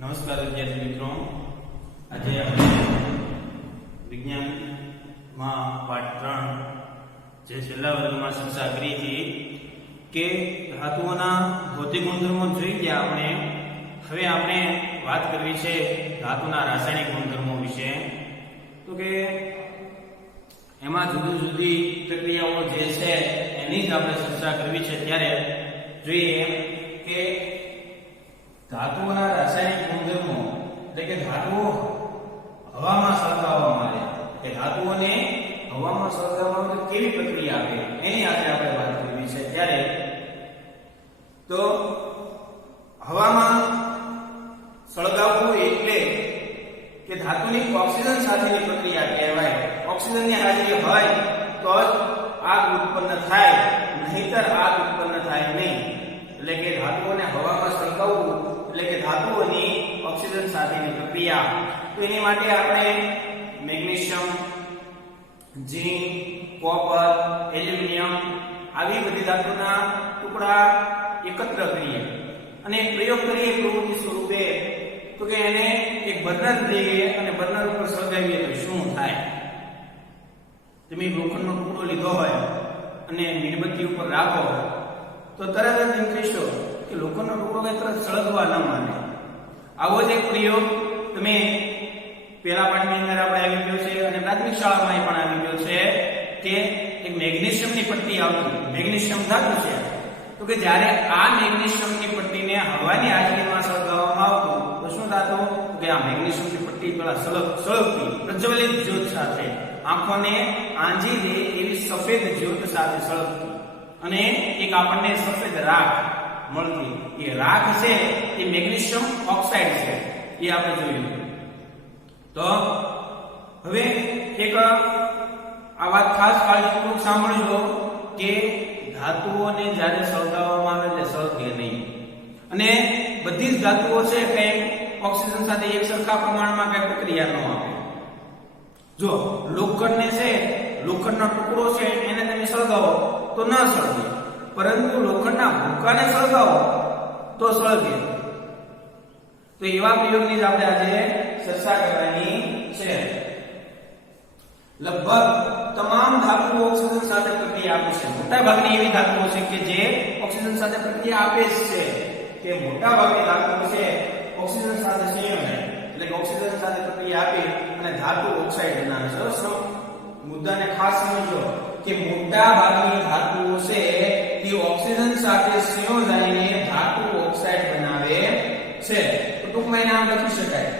નમસ્કાર વિદ્યાર્થી મિત્રો, આજે આપણે વિજ્ઞાનમાં પાઠ 3 જે છેલ્લા વર્ગમાં ચર્ચા કરી હતી કે ધાતુઓના ભૌતિક ગુણધર્મો જોઈ ગયા આપણે. હવે આપણે વાત કરવી છે ધાતુના રાસાયણિક ગુણધર્મો વિશે. તો કે એમાં જુદી જુદી પ્રક્રિયાઓ જે છે એની જ આપણે ચર્ચા કરવી છે. ત્યારે જોઈએ કે ધાતુઓના રાસાયણિક ગુણધર્મો એટલે કે ધાતુઓ હવામાં સળગાવવામાં આવે કે ધાતુઓને હવામાં સળગાવવામાં તો કેવી પ્રક્રિયા આવે એની આજે આપણે વાત કરવી છે. ત્યારે તો હવામાં સળગાવવું એટલે કે ધાતુની ઓક્સિજન સાથેની પ્રક્રિયા કહેવાય. ઓક્સિજનની હાજરી હોય તો જ આગ ઉત્પન્ન થાય, નહીંતર આગ ઉત્પન્ન થાય નહીં. એટલે કે ધાતુઓને હવામાં સળગાવવું એટલે કે ધાતુઓની ઓક્સિજન સાથેની પ્રક્રિયા. તો એની માટે આપણે મેગ્નેશિયમ, ઝીંક, કોપર, એલ્યુમિનિયમ આવી બધી ધાતુના ટુકડા એકત્ર કરીએ અને પ્રયોગ કરીએ પ્રવૃત્તિ સ્વરૂપે. તો કે એને એક બર્નર લઈએ અને બર્નર ઉપર સળગાવીએ તો શું થાય? તમે લોખંડનો ટુકડો લીધો હોય અને મીણબત્તી ઉપર રાખો તો તરત જ એમ કહેશો કે લોખંડનો ટુકડો કઈ તરત સળગવા ન માંડે. આવો જ એક પ્રયોગ તમે પેલા પાઠની અંદર આપણે આવી ગયો છે અને પ્રાથમિક શાળામાં પણ આવી ગયો છે કે એક મેગ્નેશિયમની પટ્ટી આવતી. મેગ્નેશિયમ ધાતુ છે. તો કે જ્યારે આ મેગ્નેશિયમની પટ્ટીને હવાની હાજરીમાં સળગાવવામાં આવતું તો શું થતું કે આ મેગ્નેશિયમની પટ્ટી પેલા સળગતી પ્રજ્વલિત જ્યોત સાથે, આંખોને આંજી દે એવી સફેદ જ્યોત સાથે સળગતી અને એક આપણને સફેદ રાખ મળતી. એ રાખ છે એ મેગ્નેશિયમ ઓક્સાઇડ છે. એ આપણે જોયું. તો હવે એક આ વાત ખાસ કાળજીપૂર્વક સાંભળજો કે ધાતુઓને જ્યારે સળગાવવામાં આવે એટલે સળગે નહીં. અને બધી જ ધાતુઓ છે કઈ ઓક્સિજન સાથે એક સરખા પ્રમાણમાં કઈ પ્રક્રિયા ન આપે. જો લોખંડને છે, લોખંડનો ટુકડો છે એને તમે સળગાવો તો ન સળગે, પરંતુ લોખંડના ભૂકાને સળગાવો તો સળગે. તો એવા પ્રયોગની જ આપણે આજે ચર્ચા કરવાની છે. લગભગ તમામ ધાતુઓ ઓક્સિજન સાથે પ્રક્રિયા આપે છે. મોટા ભાગની એવી ધાતુઓ છે કે જે ઓક્સિજન સાથે પ્રક્રિયા આપે છે કે મોટા ભાગની ધાતુઓ છે ઓક્સિજન સાથે સંયોજન એટલે કે ઓક્સિજન સાથે પ્રક્રિયા આપે અને ધાતુ ઓક્સાઇડ બનાવે છે. મુદ્દાને ખાસ સમજો કે મોટા ભાગની ધાતુઓ છે તે ઓક્સિજન સાથે સંયોજાઈને ધાતુ ઓક્સાઇડ બનાવે છે. તો ટૂંકમાં નામ લખી શકાય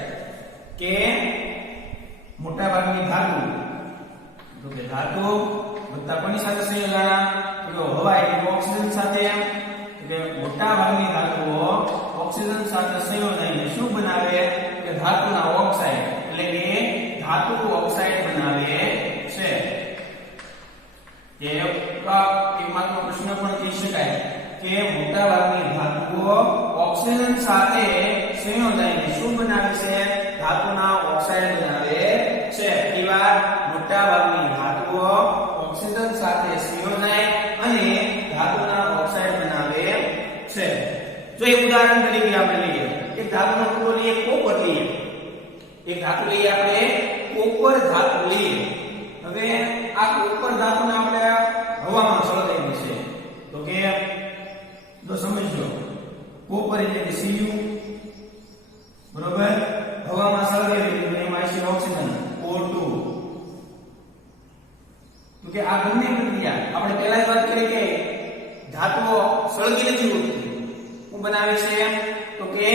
કે મોટા ભાગની ધાતુ તો કે ધાતુ વત્તા કોની સાથે સંયોજન તો હવા એટલે ઓક્સિજન સાથે. તો કે મોટા ભાગની ધાતુઓ ઓક્સિજન સાથે સંયોજાઈને શું બનાવે કે ધાતુના ઓક્સાઇડ એટલે કે ધાતુ ઓક્સાઇડ બનાવે છે. એક માત્ર પ્રશ્ન પણ કહી શકાય કે મોટા ભાગની ધાતુઓ ઓક્સિજન સાથે સંયોજાઈને શું બનાવે છે? ધાતુના ઓક્સાઇડ બનાવે છે. એવા મોટા ભાગની ધાતુઓ ઓક્સિજન સાથે સંયોજાય અને ધાતુના ઓક્સાઇડ બનાવે છે. જો એક ઉદાહરણ તરીકે આપણે લઈએ, એક ધાતુનો ટુકડો લઈએ, કોપર લઈએ. એક ધાતુ લઈએ આપણે કોપર ધાતુ લઈએ. હવે આ કોપર ધાતુને આપણે હવામાં સળગાવી છે. તો કે તો સમજો કોપર એટલે કે Cu બરોબર હવામાં સળગાવી એટલે એમાં છે ઓક્સિજન O2. તો કે આ બંને પ્રક્રિયા આપણે પહેલા જ વાત કરી કે ધાતુઓ સળગી નથી ઉઠતી. શું બનાવે છે? તો કે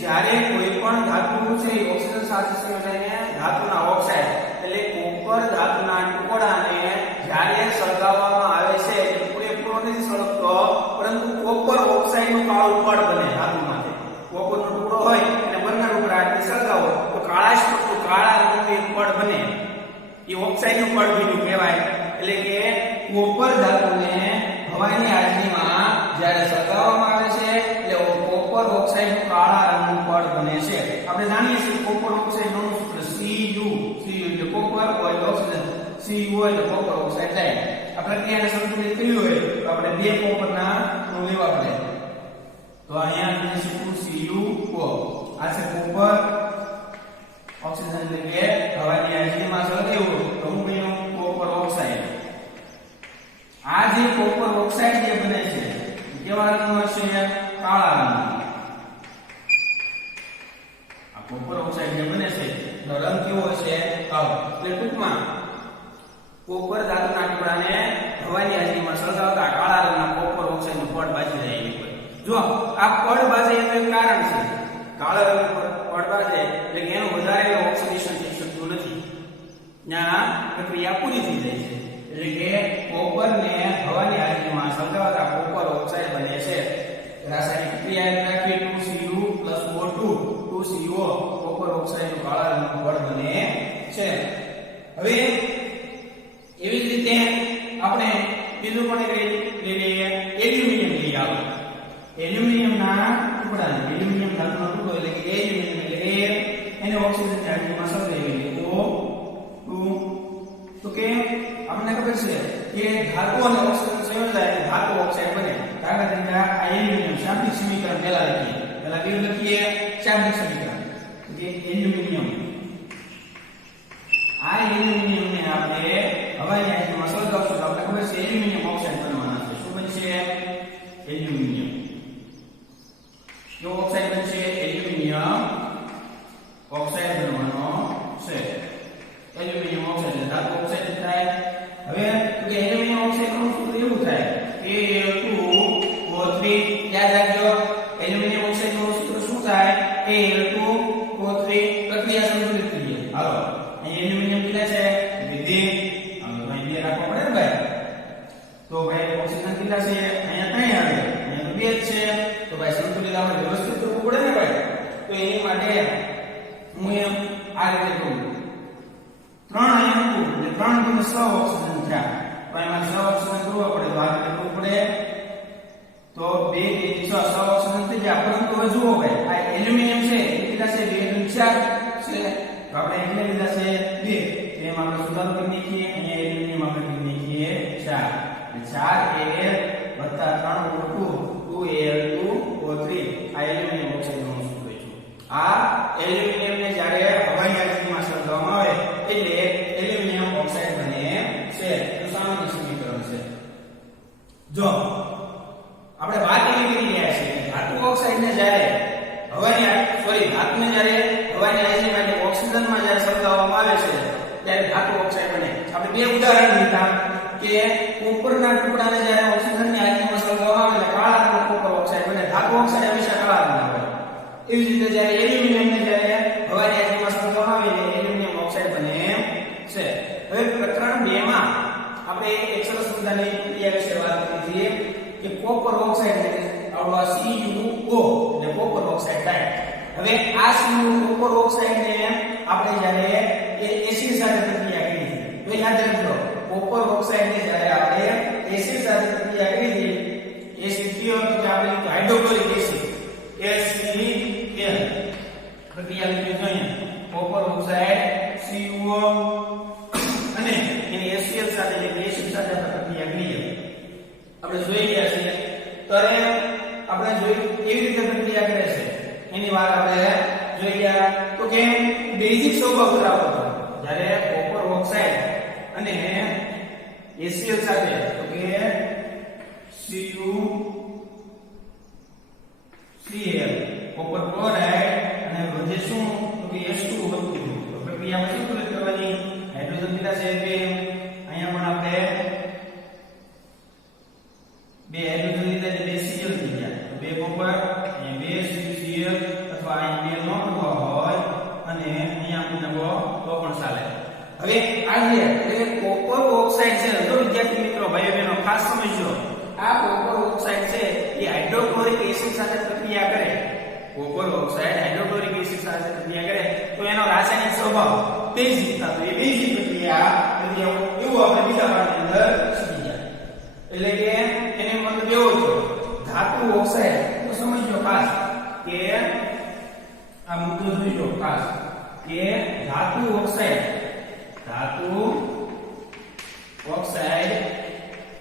જ્યારે કોઈ પણ ધાતુ છે ઓક્સિજન સાથે સંયોજાઈને ધાતુના ઓક્સાઇડ એટલે કોપર ધાતુના ટુકડાને જ્યારે સળગાવવામાં આવે છે એટલે પૂરેપૂરો નથી સળગતો, પરંતુ કોપર ઓક્સાઇડનું કાળું પડ બને ધાતુમાંથી. કોપરનો ટુકડો હોય અને બર્નર ઉપર આટલી સળગાવો તો કાળાશ પડતું કાળા રંગનું એક પડ બને. એ ઓક્સાઇડનું પડ બીજું કહેવાય. એટલે કે કોપર ધાતુને હવાની હાજરીમાં જ્યારે સળગાવવામાં આવે છે એટલે કોપર ઓક્સાઇડનું કાળા રંગનું પડ બને છે. આપણે જાણીએ છીએ કોપર ઓક્સાઇડનું સૂત્ર Cu એટલે કોપર હોય ઓક્સિજન, Cu એટલે કોપર ઓક્સાઇડ થાય. આ પ્રક્રિયાને સંતુલિત કરવી હોય તો આપણે બે કોપરના અણુ લેવા પડે. તો અહીંયા છે Cu આ છે હશે કાળા રંગનું. આ કોપર ઓક્સાઇડ જે બને છે એનો રંગ કેવો હશે કાળો. એટલે ટૂંકમાં કોપર ધાતુના ટુકડાને હવાની હાજરીમાં સળગાવતા કાળા રંગના કોપર ઓક્સાઇડનું પડ બાજી જાય એવી હોય. જો આ પડ બાજે એનું એક કારણ છે. કાળા રંગનું પડ બાજે એટલે કે એનું વધારે ઓક્સિડેશન થઈ શકતું નથી. ત્યાં પ્રક્રિયા પૂરી થઈ જાય છે. એટલે કે કોપરને હવાની હાજરીમાં સળગાવતા કોપર ઓક્સાઇડ બને છે. રાસાયણિક ક્રિયા રાખી 2Cu+O2 2CO કોપર ઓક્સાઇડનું કાળા રંગનું પડ બને છે. હવે એવી જ રીતે આપણે બીજું પણ લઈ લઈએ એલ્યુમિનિયમ લઈ આવો. એલ્યુમિનિયમના ટુકડા એલ્યુમિનિયમ ધાતુનો ટુકડો એટલે કે એલ્યુમિનિયમ એટલે એને ઓક્સિજન હાજરીમાં સળગાવી O2 તો કે આપણને ખબર છે કે ધાતુ અને ઓક્સિજન સંયોજન થાય ધાતુ ઓક્સાઇડ બને. દાખલા તરીકે આ એલ્યુમિનિયમ શાબ્દિક સમીકરણ પહેલા કેવું લખીએ શાબ્દિક સમીકરણ કે એલ્યુમિનિયમ આ એલ્યુમિનિયમને આપણે હવાની હાજરીમાં સળગાવશું તો આપણે ખબર છે એલ્યુમિનિયમ ઓક્સાઇડ બનવાના છે. શું બનશે એલ્યુમિનિયમ. જો ઓક્સાઇડ બનશે એલ્યુમિનિયમ ઓક્સાઇડ બનવાનો છે. એલ્યુમિનિયમ ઓક્સાઇડ ધાતુ ઓક્સાઇડ થાય. હવે કે એલ્યુમિનિયમ ઓક્સાઇડ નું સૂત્ર એવું થાય Al2O3 યાદ રાખજો. એલ્યુમિનિયમ ઓક્સાઇડ નું સૂત્ર શું થાય Al2O3 પ્રક્રિયા સંતુલિત થઈ જાય. હાલો અહીં એલ્યુમિનિયમ કેટલા છે વિધિ અમે ભાઈ બે રાખવા પડે ને ભાઈ. તો ભાઈ ઓક્સિજન કેટલા છે અહીંયા 3 આવે અહીંયા તો 2 જ છે. તો ભાઈ સંતુલિત આપણે વ્યવસ્થિત કરવું પડે ને ભાઈ. તો એની માટે હું એમ આ રીતે કરું 3 અહીંયા મૂકું એટલે 3 ગુણ્યા 6 ઓક્સિજન થયા. તો એમાં 6 ઓક્સિજન કરવા પડે તો આ રીતે કરવું પડે. તો 2 થી 6 ઓક્સિજન થઈ ગયા. પરંતુ હવે જુઓ ભાઈ આ એલ્યુમિનિયમ છે એ કેટલા છે 2 4 છે. તો આપણે એટલે લીધા છે 2. એમ આપણે સુધારો કરી નાખીએ. અહીંયા એલ્યુમિનિયમ આપણે કરી નાખીએ 4 એટલે 4 2Al2O3 આ એલ્યુમિનિયમ ઓક્સાઇડનું સૂત્ર છે. આ એલ્યુમિનિયમને જ્યારે હવાની હાજરીમાં સળગાવવામાં આવે એટલે એલ્યુમિનિયમ ઓક્સાઇડ બને છે. તો સામાન્ય સમીકરણ છે. જો આપણે વાત એવી કરી રહ્યા છીએ ધાતુ ઓક્સાઇડને જ્યારે ધાતુને જ્યારે હવાની હાજરીમાં એટલે ઓક્સિજનમાં જ્યારે સળગાવવામાં આવે છે ત્યારે ધાતુ ઓક્સાઇડ બને. આપણે બે ઉદાહરણ લીધા કે કોપરના ટુકડાને જ્યારે ઓક્સિજનની હાજરીમાં સળગાવવામાં આવે એટલે કાળા રંગનો કોપર ઓક્સાઇડ બને. ધાતુ ઓક્સાઇડ હંમેશા કાળા રંગના હોય. એવી જ રીતે જ્યારે એલ્યુમિનિયમને જ્યારે હવાની હાજરીમાં સળગાવવામાં આવે એટલે એલ્યુમિનિયમ ઓક્સાઇડ બને છે. હવે પ્રકરણ 2 માં આપણે એક સરસ મજાની ક્રિયા વિશે વાત કરી હતી કે કોપર ઓક્સાઇડ એટલે આવડા CuO એટલે કોપર ઓક્સાઇડ થાય. હવે આ કોપર ઓક્સાઇડને આપણે જ્યારે એસિડ સાથે પ્રક્રિયા કરી હતી તો યાદ રાખજો કોપર ઓક્સાઇડને જ્યારે આપણે એસિડ સાથે પ્રક્રિયા કરી હતી એસિડ કયો કે આપણે હાઇડ્રોક્લોરિક એસિડ HCl પ્રક્રિયા કરી જોઈએ કોપર ઓક્સાઇડ CuO અને એની HCl સાથે એટલે એસિડ સાથે પ્રક્રિયા કરી આપણે જોઈ ગયા છીએ. ત્યારે આપણે જોઈ કેવી રીતે પ્રક્રિયા કરે છે એની વાત આપણે જોઈ ગયા. તો કે બેઝિક સ્વભાવ ધરાવતો હતો જ્યારે કોપર ઓક્સાઇડ અને HCl સાથે તો કે CuCl કોપર ક્લોરાઇડ અને વધે શું તો કે H2 વધતું હતું. તો પ્રક્રિયામાં શું કરવાની હાઇડ્રોજન કેટલા છે કે અહીંયા પણ આપણે બે હાઇડ્રોજન લીધા એટલે 2 Cl થઈ ગયા. 2 કોપર અહીંયા 2 Cl અથવા અહીં 2 ન હોય અને અહીંયા આપણે તો પણ ચાલે. હવે આ જે એટલે કોપર ઓક્સાઇડ છે તો વિદ્યાર્થી મિત્રો ભાઈઓ બહેનો ખાસ સમજો આ કોપર ઓક્સાઇડ છે એ હાઇડ્રોક્લોરિક એસિડ સાથે પ્રક્રિયા કરે. કોપર ઓક્સાઇડ હાઇડ્રોક્લોરિક એસિડ સાથે પ્રક્રિયા કરે તો એનો રાસાયણિક સ્વભાવ બેઝિક થતો એ બેઝિક પ્રક્રિયા એવું આપણે બીજા પાઠની અંદર શીખી ગયા. એટલે કે એને મતલબ એવો છે ધાતુ ઓક્સાઇડ તો સમજો ખાસ કે આ મુદ્દો જોઈજો ખાસ કે ધાતુ ઓક્સાઇડ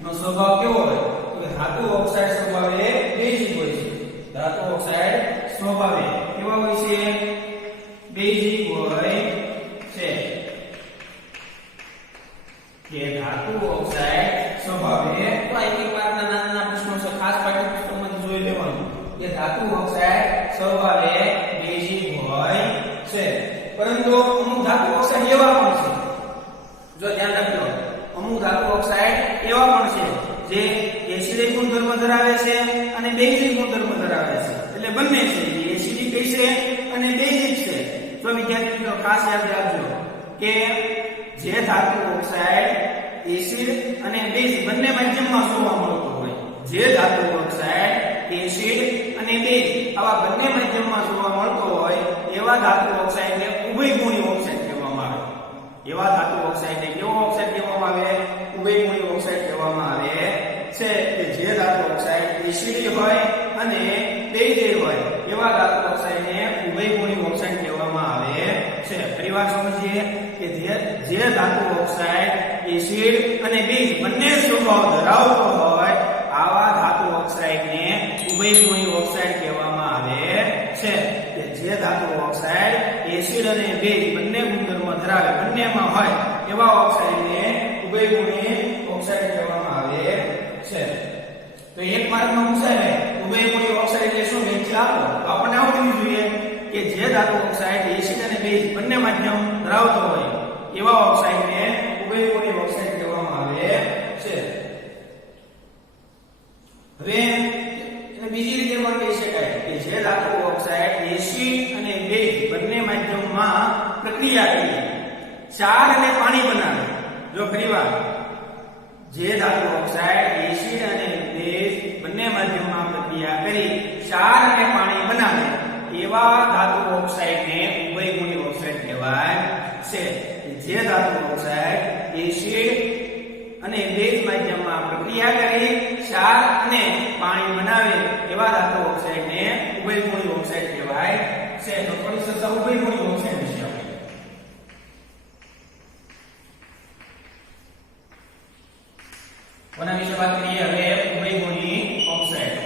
નો સ્વભાવ કેવો હોય તો ધાતુ ઓક્સાઇડ સ્વભાવે બેઝિક હોય છે. ધાતુ ઓક્સાઇડ સ્વભાવે કેવા હોય છે બેઝિક હોય છે. કે ધાતુ ઓક્સાઇડ સ્વભાવે તો એક વાતના નાના પ્રશ્નો છે ખાસ પાઠ્યપુસ્તકમાંથી જોઈ લેવાનું. કે ધાતુ ઓક્સાઇડ સ્વભાવે બેઝિક હોય છે, પરંતુ અમુક ધાતુ ઓક્સાઇડ એવા પણ છે, જો ધ્યાન રાખજો, અમુક ધાતુ ઓક્સાઇડ એવા પણ છે જે એસિડિક ગુણધર્મ ધરાવે છે અને બેઝિક ગુણધર્મ ધરાવે છે, એટલે બંને છે, એસિડિક છે અને બેઝિક છે. તો વિદ્યાર્થી મિત્રો ખાસ યાદ રાખજો કે જે ધાતુ ઓક્સાઇડ એસિડ અને બેઝ બંને માધ્યમમાં જોવા મળતો હોય, જે ધાતુ ઓક્સાઇડ એસિડ અને બેઝ આવા બંને માધ્યમમાં જોવા મળતો હોય એવા ધાતુ ઓક્સાઇડને ઉભયગુણી ઓક્સાઇડ કહેવામાં આવે. એવા ધાતુ ઓક્સાઇડને કેવો ઓક્સાઇડ કહેવામાં આવે? ઉભયગુણી ઓક્સાઇડ કહેવામાં આવે છે. કે જે ધાતુ ઓક્સાઇડ એસિડિક હોય અને બેઝિક હોય એવા ધાતુ ઓક્સાઇડને ઉભયગુણી ઓક્સાઇડ કહેવામાં આવે છે. ફરીવાર સમજીએ કે જે ધાતુ ઓક્સાઇડ એસિડ અને બેઝ બંને સ્વભાવ ધરાવતો હોય આવા ધાતુ ઓક્સાઇડને ઉભયગુણી ઓક્સાઇડ કહેવામાં આવે છે. કે જે ધાતુ ઓક્સાઇડ એસિડ અને બેઝ બંને ગુણધર્મ ધરાવે, બંનેમાં હોય એવા ઓક્સાઇડને ઉભયગુણી ઓક્સાઇડ કહેવામાં આવે છે. તો એક માર્કમાં પૂછાય ઉભયગુણી ઓક્સાઇડ એટલે શું? વ્યાખ્યા આપો. તો આપણને આવડવી જોઈએ કે જે ધાતુ ઓક્સાઇડ એસિડ અને બેઝ બંને માધ્યમ ધરાવતો હોય એવા ઓક્સાઇડને ઉભયગુણી ઓક્સાઇડ કહેવામાં આવે છે. હવે એને બીજી રીતે પણ કહી શકાય કે જે ધાતુ ઓક્સાઇડ એસિડ અને બેઝ બંને માધ્યમમાં પ્રક્રિયા કરી ક્ષાર અને પાણી બનાવે. જો ફરીવાર, જે ધાતુ ઓક્સાઇડ એસિડ અને બેઝ બંને માધ્યમમાં પ્રક્રિયા કરી ક્ષાર અને પાણી બનાવે એવા ધાતુ ઓક્સાઇડને ઉભયગુણી ઓક્સાઇડ કહેવાય છે. જે ધાતુ ઓક્સાઇડ એસિડ અને બેઝ માધ્યમમાં પ્રક્રિયા કરી ક્ષાર અને પાણી બનાવે એવા ધાતુ ઓક્સાઇડને ઉભયગુણી ઓક્સાઇડ કહેવાય છે. તો થોડી ચર્ચા ઉભયગુણી ઓક્સાઇડ વિશે આપણે કોના વિશે વાત કરીએ હવે? ઉભયગુણી ઓક્સાઇડ.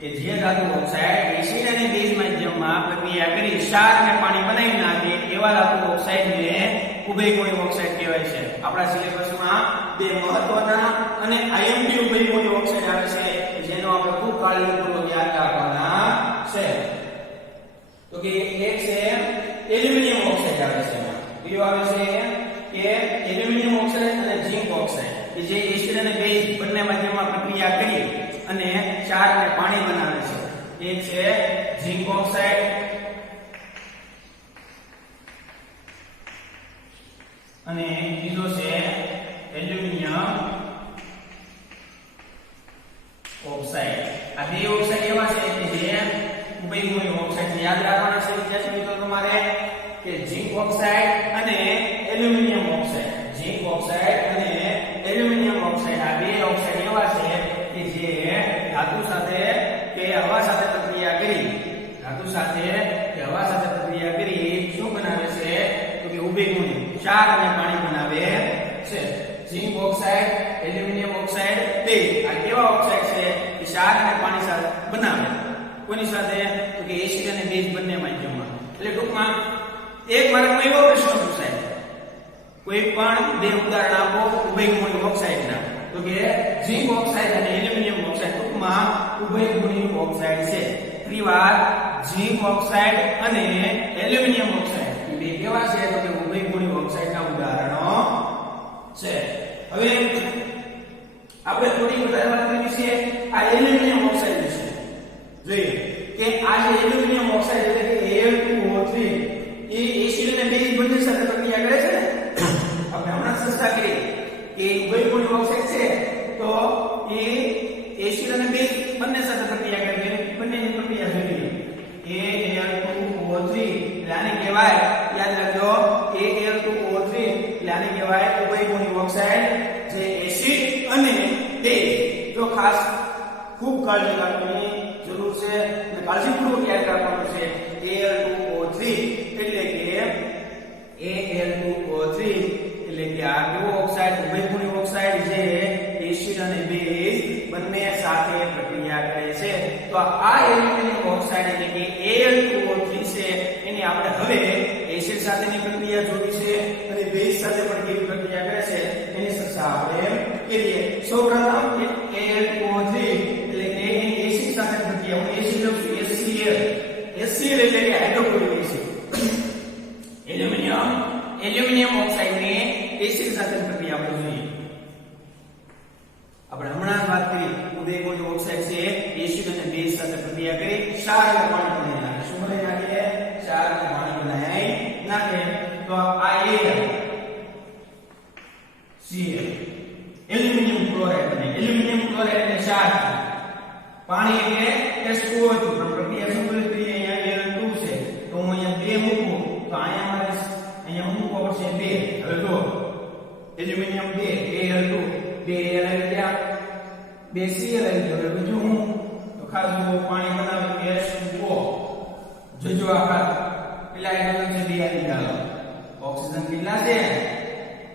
કે જે ધાતુ ઓક્સાઇડ એસિડ અને બેઝ માધ્યમમાં પ્રક્રિયા કરી ક્ષાર અને પાણી બનાવી નાખે એવા ધાતુ ઓક્સાઇડને ઉભયગુણી ઓક્સાઇડ કહેવાય છે. આપણા સિલેબસમાં બે મહત્વના અને આઈએમપી ઉભયગુણી ઓક્સાઇડ આવે છે જેનો આપણે ખૂબ કાળજીપૂર્વક યાદ રાખવાના છે. તો કે એક છે એલ્યુમિનિયમ ઓક્સાઇડ આવે છે. કયો આવે છે? કે એલ્યુમિનિયમ ઓક્સાઇડ અને ઝિંક ઓક્સાઇડ કે જે એસિડ અને બેઝ બંને માધ્યમમાં પ્રક્રિયા કરી અને ક્ષાર અને પાણી બનાવે છે. એક છે ઝિંક ઓક્સાઇડ અને બીજો છે એલ્યુમિનિયમ ઓક્સાઇડ. આ બે ઓક્સાઇડ એવા છે કે જે ઉભયગુણી ઓક્સાઇડ યાદ રાખવાના છે વિદ્યાર્થી મિત્રો તમારે કે ઝિંક ઓક્સાઇડ અને એલ્યુમિનિયમ ઓક્સાઇડ. ઝિંક ઓક્સાઇડ અને એલ્યુમિનિયમ ઓક્સાઇડ આ બે ઓક્સાઇડ એવા છે કે જે ધાતુ સાથે કે હવા સાથે પ્રક્રિયા કરી શું બનાવે છે? તો કે ઉભયગુણી ક્ષાર અને પાણી બનાવે છે. ઝિંક ઓક્સાઇડ, એલ્યુમિનિયમ ઓક્સાઇડ બે આ કેવા ઓક્સાઇડ છે કે ક્ષાર અને પાણી સાથે બનાવે. કોની સાથે? તો કે એસિડ અને બેઝ બંને માધ્યમમાં. એટલે ટૂંકમાં એક માર્કમાં એવો પ્રશ્ન પૂછાય, કોઈ પણ બે ઉદાહરણ આપો ઉભયગુણી ઓક્સાઇડના. તો કે ઝિંક ઓક્સાઇડ અને એલ્યુમિનિયમ ઓક્સાઇડ ટૂંકમાં ઉભયગુણી ઓક્સાઇડ છે. ફરીવાર, ઝિંક ઓક્સાઇડ અને એલ્યુમિનિયમ ઓક્સાઇડ બે કેવા છે? તો કે ઉભયગુણી ઓક્સાઇડના ઉદાહરણો છે. હવે આપણે થોડી વધારે વાત કરવી છે આ એલ્યુમિનિયમ ઓક્સાઇડ વિશે. જોઈએ કે આ જે એલ્યુમિનિયમ ઓક્સાઇડ એટલે કે Al2O3 એ એસિડ અને બેઝ બંને સાથે પ્રક્રિયા કરે છે ને. આપણે હમણાં ચર્ચા કરી કે ઉભયગુણી ઓક્સાઇડ છે તો એ એસિડ અને બેઝ બંને સાથે પ્રક્રિયા કરે છે, બંનેની પ્રક્રિયા જોઈ. Al2O3 એટલે આને કહેવાય, યાદ રાખજો, Al2O3 એટલે આને કહેવાય ઉભયગુણી ઓક્સાઇડ જે એસિડ અને બેઝ. જો ખાસ ખૂબ કાળજી રાખવાની જરૂર છે અને કાળજીપૂર્વક યાદ રાખવાનું છે. Al2O3 એટલે કે Al2O3 એટલે કે આ કેવો ઓક્સાઇડ? ઉભયગુણી ઓક્સાઇડ જે એસિડ અને બેઝ બંને સાથે પ્રક્રિયા કરે છે. તો આ એલ્યુમિનિયમ ઓક્સાઇડ એટલે કે Al2O3 છે એની આપણે હવે એસિડ સાથેની પ્રક્રિયા જોવી છે અને બેઝ સાથે પણ કેવી પ્રક્રિયા કરે છે એની ચર્ચા આપણે કરીએ. સૌપ્રથમ Al2O3 એટલે કે એસિડ સાથે પ્રક્રિયા. હું એસિડ HCl એટલે કે હાઇડ્રોક્લોરિક એસિડ. એલ્યુમિનિયમ ઓક્સાઇડ ને એસિડ સાથે પ્રક્રિયા આપણે જોઈએ. આપણે હમણાં જ વાત કરી ઉદયકોણિક ઓક્સાઇડ છે એસિડ અને બેઝ સાથે પ્રક્રિયા કરી ક્ષાર અને પાણી બનાવી નાખે. શું બનાવી નાખે? ક્ષાર અને પાણી બનાવી નાખે. તો આ Al Cl એલ્યુમિનિયમ ક્લોરાઇડ બને. એલ્યુમિનિયમ ક્લોરાઇડ એટલે ક્ષાર, પાણી એટલે H2O હતું પણ પ્રક્રિયા સંતુલિત કરી અહીંયા Al2 છે તો હું અહીંયા 2 મૂકું તો અહીંયા મારે અહીંયા મૂકવો પડશે 2. હવે જો એલ્યુમિનિયમ 2 Al2 2 Al આવી ગયા 2 Cl આવી ગયા. હવે બીજું હું તો ખાસ પાણી બનાવે H2O જોજો આખા પેલા હાઇડ્રોજન છે 2 આવી ગયા. ઓક્સિજન કેટલા છે?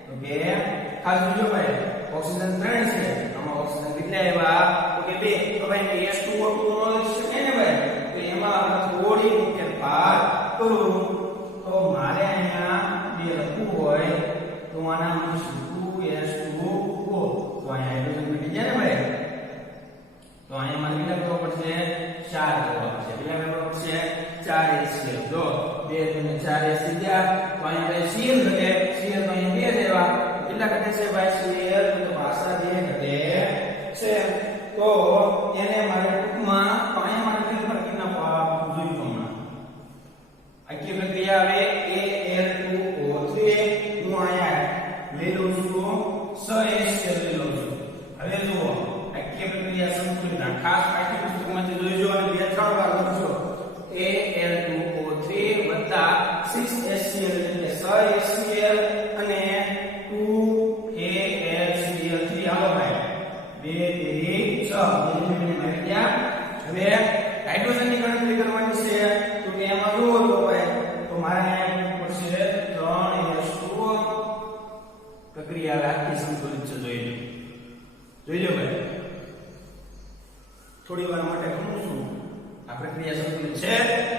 તો 2. ખાસ જોજો ભાઈ ઓક્સિજન 3 છે. આમાં ઓક્સિજન કેટલા આવ્યા? તો કે 2. તો ભાઈ H2O2 નો છે ને ભાઈ તો એમાં આપણે થોડી ફેરફાર કરું તો મારે અહીંયા 2 લખવું હોય તો આના મૂકશું 2H2O. તો અહીંયા હાઇડ્રોજન ઘટી જાય ને ભાઈ તો અહીંયા મારે કેટલા કરવો પડશે? 4 કરવા પડશે. કેટલા કરવા પડશે? 4 HCl. જો 2 અને 4 HCl ગયા તો અહીંયા ભાઈ Cl ઘટે. Cl તો અહીંયા 2 દેવા કેટલા ઘટે છે ભાઈ? Cl તો પાછા 2 ઘટે છે. તો એને મારે ટૂંકમાં તો અહીંયા મારે કેટલા કેટલા જોઈતું હમણાં આખી પ્રક્રિયા આવે Al2O3 હું અહીંયા લઈ લઉં છું 6 HCl લઈ લઉં છું. હવે જુઓ આખી પ્રક્રિયા સંતુલિત ખાસ આખી પુસ્તકમાંથી જોઈજો અને 2-3 વાર લખજો. Al2O3 6 HCl એટલે 6 HCl અને 2AlCl3 આવો ભાઈ 2 3 6 એલ્યુમિનિયમ આવી ગયા. હવે હાઇડ્રોજનની ગણતરી કરવાની છે તો કે એમાં જુઓ તો ભાઈ તો મારે અહીંયા પડશે 3H2O. પ્રક્રિયા આખી સંતુલિત છે જોઈ લો ભાઈ. થોડી વાર માટે કહું છું આ પ્રક્રિયા સંતુલિત છે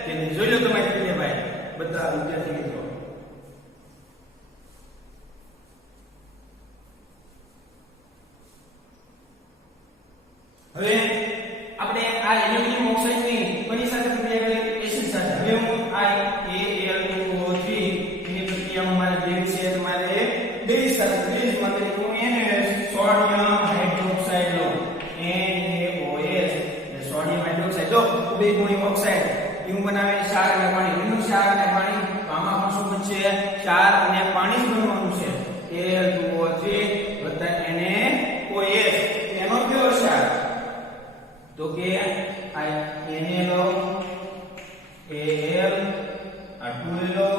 કે નહીં જોઈ લો તમારી પ્રક્રિયા ભાઈ બધા વિદ્યાર્થી મિત્રો. હવે આપણે આ એલ્યુમિનિયમ ઓક્સાઇડ ની કોની સાથે પ્રક્રિયા કરી? એસિડ સાથે. હવે હું આ Al2O3 ની પ્રક્રિયામાં મારે બેઝ છે તમારે બેઝ સાથે બેઝ માટે હું એને સોડિયમ હાઇડ્રોક્સાઇડ લઉં NaOH એટલે સોડિયમ હાઇડ્રોક્સાઇડ લો ઉદયકોણિક ઓક્સાઇડ એવું બનાવે ક્ષાર અને પાણી. એનું ક્ષાર અને પાણી તો આમાં પણ શું બનશે? ક્ષાર અને પાણી જ બનવાનું છે. Al2O3 NaOH એનો કયો ક્ષાર? તો કે આ Na લો Al આ 2 લો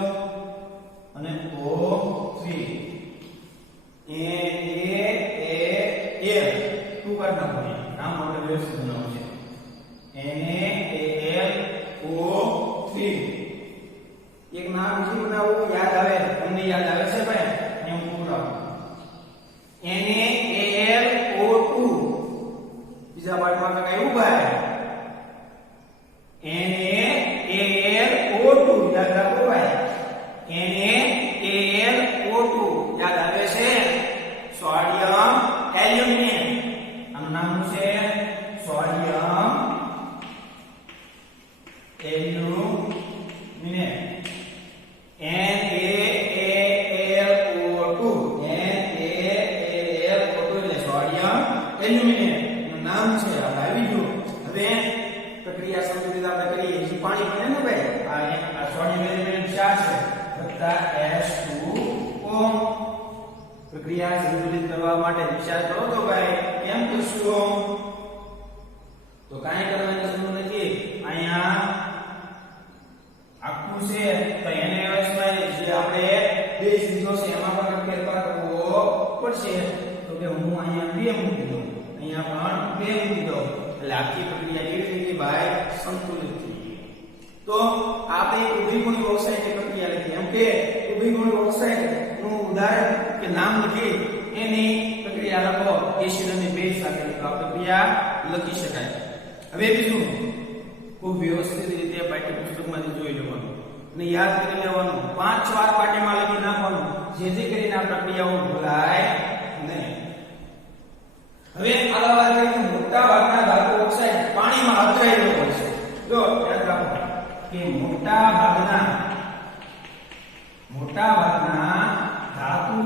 અને O3 NaAl 2 કાઢ નાખો. નામ આપણે વ્યવસ્થિત બનાવવું છે. NaAlO3 એક નામ બીજું બનાવવું યાદ આવે તમને યાદ આવે છે ભાઈ? અહીં હું પૂરાવું NaAlO2 બીજા પાઠમાં કઈ આવ્યું ભાઈ? NaAlO2 યાદ રાખો ભાઈ. NaAlO2 યાદ આવે છે? Sodium aluminium. આનું નામ છે સોડિયમ એલ્યુમિનિયમ. NaAlO2 એટલે સોડિયમ એલ્યુમિનિયમ નું નામ છે. આવી ગયું. હવે પ્રક્રિયા સંતુલિત આપણે કરીએ જે પાણી બને ને ભાઈ આ સોડિયમ એલ્યુમિનિયમ ક્ષાર છે વત્તા H2O. પ્રક્રિયા સંતુલિત કરવા માટે વિચાર કરો તો ભાઈ કેમ કરશું? તો કાંઈ કરવાની જરૂર નથી. અહીંયા આખું છે તો NaOH માં જે આપણે બેઝ લીધો છે એમાં પણ ફેરફાર કરવો પડશે. તો કે હું અહીંયા 2 મૂકી દઉં, અહીંયા પણ 2 મૂકી દઉં એટલે આખી પ્રક્રિયા કેવી થઈ ભાઈ? સંતુલિત થઈ ગઈ. તો આપણે ઉદયકોણિક ઓક્સાઇડની પ્રક્રિયા લખી. એમ કે ઉદયકોણિક ઓક્સાઇડ નું ઉદાહરણ કે નામ લખી એની પ્રક્રિયા લખો એસિડ અને બેઝ સાથે લખો. આ પ્રક્રિયા લખી શકાય. હવે બીજું ખૂબ વ્યવસ્થિત રીતે પાઠ્યપુસ્તકમાંથી જોઈ લેવાનું અને યાદ કરી લેવાનું. 5-4 પાઠ્યમાં લખી નાખવાનું જેથી કરીને આ પ્રક્રિયાઓ ભૂલાય નહીં. હવે આગળ વાત કરીએ મોટા ભાગના ધાતુ ઓક્સાઇડ પાણીમાં અથડાયેલો હોય છે. જો યાદ રાખો કે મોટા ભાગના ધાતુ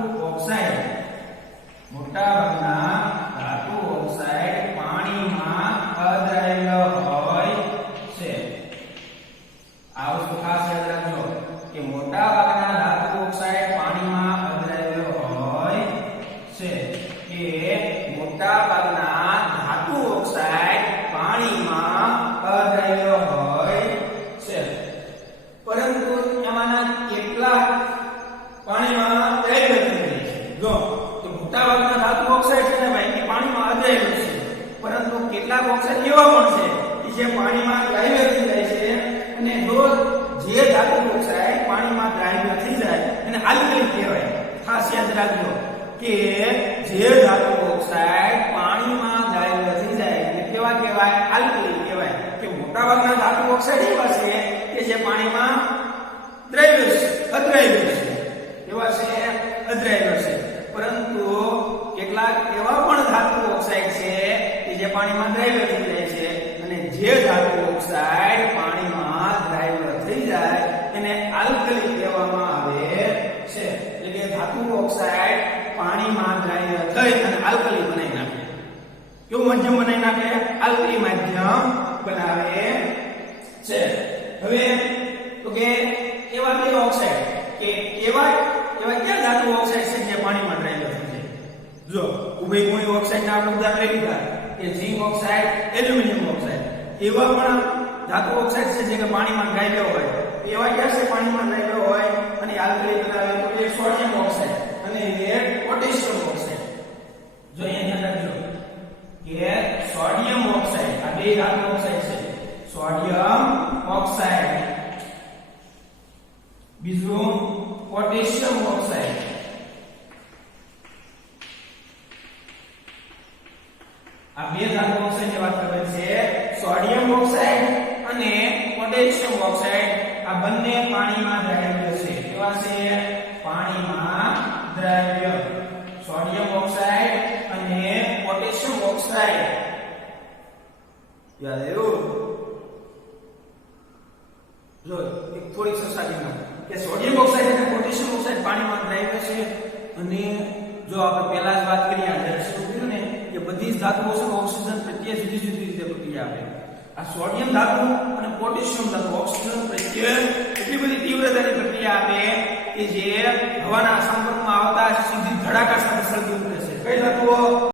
ઓક્સાઇડ પાણીમાં અદ્રાવ્ય હોય છે. આ વસ્તુ ખાસ યાદ રાખજો કે મોટા ભાગના ધાતુ ઓક્સાઇડ પાણીમાં અદ્રાવ્ય હોય છે. કે મોટા ભાગના ધાતુ ઓક્સાઇડ પાણીમાં અદ્રાવ્ય હોય છે, પરંતુ એમાંના કેટલાક પાણીમાં દ્રાવ્ય થઈ જાય છે. જો તો મોટા ભાગના ધાતુ ઓક્સાઇડ છે ને ભાઈ એ પાણીમાં અદ્રાવ્ય છે, પરંતુ કેટલાક ઓક્સાઇડ એવા પણ છે કે જે પાણીમાં દ્રાવ્ય થઈ જાય છે, અને જો જે ધાતુ ઓક્સાઇડ પાણીમાં દ્રાવ્ય થઈ જાય એને આલ્કલી કહેવાય. ખાસ યાદ રાખજો કે જે ધાતુ ઓક્સાઇડ પાણીમાં દ્રાવ્ય થઈ જાય એને કેવા કહેવાય? આલ્કલી કહેવાય. કે મોટાભાગના ધાતુ ઓક્સાઇડ એવા છે કે જે પાણીમાં દ્રાવ્ય છે, અદ્રાવ્ય છે. એવા છે અદ્રાવ્ય છે, પરંતુ કેટલાક એવા પણ ધાતુ ઓક્સાઇડ છે કે જે પાણીમાં દ્રાવ્ય થઈ જાય છે, અને જે ધાતુ ઓક્સાઇડ પાણીમાં દ્રાવ્ય થઈ જાય એને આલ્કલી કહેવામાં આવે છે. એટલે કે ધાતુ ઓક્સાઇડ પાણીમાં દ્રાવ્ય થઈ અને આલ્કલી બનાવી નાખે. કેવું માધ્યમ બનાવી નાખે? આલ્કલી માધ્યમ બનાવે છે. હવે તો કે એવા બે ઓક્સાઇડ કે એવા ક્યાં ધાતુ ઓક્સાઇડ છે જે પાણીમાં દ્રાવ્ય થઈ જાય? જો ઉભયગુણી ઓક્સાઇડના આપણે ઉદાહરણ લઈ લીધા કે ઝિંક ઓક્સાઇડ, એલ્યુમિનિયમ ઓક્સાઇડ. એવા પણ ધાતુ ઓક્સાઇડ છે જે પાણીમાં દ્રાવ્ય હોય. એવા ક્યાં છે પાણીમાં દ્રાવ્ય હોય અને આલ્કલી બનાવે? તો એ સોડિયમ ઓક્સાઇડ અને એ પોટેશિયમ ઓક્સાઇડ. જો અહીંયા ધ્યાન રાખજો કે સોડિયમ ઓક્સાઇડ, આ બે ધાતુ ઓક્સાઇડ છે. સોડિયમ ઓક્સાઇડ, બીજું પોટેશિયમ ઓક્સાઇડ. આ બે ધાતુ ઓક્સાઇડની વાત કરે છે. સોડિયમ ઓક્સાઇડ અને પોટેશિયમ ઓક્સાઇડ આ બંને પાણીમાં દ્રાવ્ય છે. કેવા છે? પાણીમાં દ્રાવ્ય. સોડિયમ ઓક્સાઇડ અને પોટેશિયમ ઓક્સાઇડ. યાદ આવ્યું? જો એક થોડીક સસાટીમાં કે સોડિયમ ઓક્સાઇડ અને પોટેશિયમ ઓક્સાઇડ પાણીમાં દ્રાવ્ય છે, અને જો આપણે પહેલા જ વાત કરી આ શરૂ કર્યું ને કે બધી જ ધાતુઓ છે ઓક્સિજન પ્રત્યે જુદી જુદી રીતે પ્રતિક્રિયા આપે. આ સોડિયમ ધાતુ અને પોટેશિયમ ધાતુ ઓક્સિજન પ્રત્યે એટલી બધી તીવ્રતાની પ્રતિક્રિયા આપે કે જે હવાના સંપર્કમાં આવતા સીધી